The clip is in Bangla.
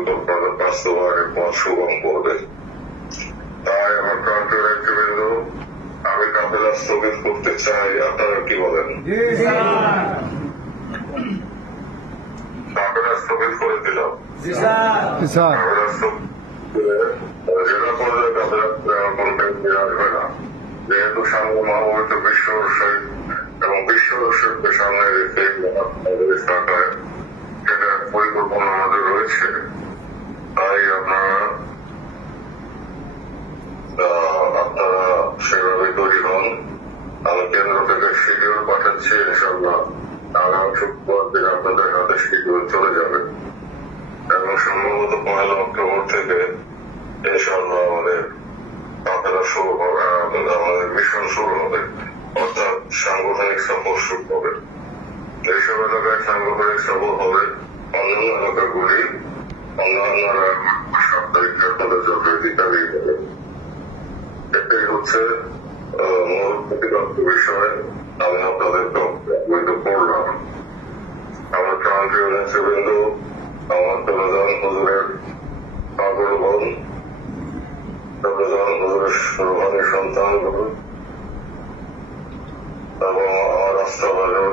পরিকল্পনা বাস্তবায়নের পথ সুগম করবে। তাই আমার প্রান্তীয় নেতৃবৃন্দ, আমি কাফেলা স্থগিত করতে চাই। আপনারা কি বলেন? কাফেলা স্থগিত করে দিলাম। কাফেলা জেলা পর্যায়ে কাফেলা কোনো ব্যক্তি আসবে না, যেহেতু সামনে মহাপবিত্র বিশ্ববর্ষের এবং বিশ্ববর্ষকে সামনে রেখে সরকার সেটা পরিকল্পনা আমাদের রয়েছে। তাই আপনারা সেভাবে তৈরি হন। আমি কেন্দ্র থেকে শিডিউল পাঠাচ্ছি, ইনশাল্লাহ আগামী শুক্রবার দিন আপনাদের হাতে শিডিউল চলে যাবে এবং সম্ভবত 1 অক্টোবর থেকে ইনশাল্লাহ আমাদের কাফেলা শুরু হবে, আমাদের মিশন শুরু হবে, অর্থাৎ সাংগঠনিক সফর শুরু হবে। এইসব এলাকায় সাংগঠনিক সফর হবে, অন্যান্য এলাকাগুলি অন্যান্যরা সাপ্তাহিক আপনাদের যথাধিকারী হবে। এটাই হচ্ছে মূল প্রতিপাদ্য বিষয়। আমি আপনাদেরকে অবহিত করলাম। আমার প্রান্তীয় নেতৃবৃন্দ, আমার প্রধান হুজুরের পাগল বোন, প্রধান হুজুরের রোহানি সন্তান এবং আমার রাষ্ট্রভাষণ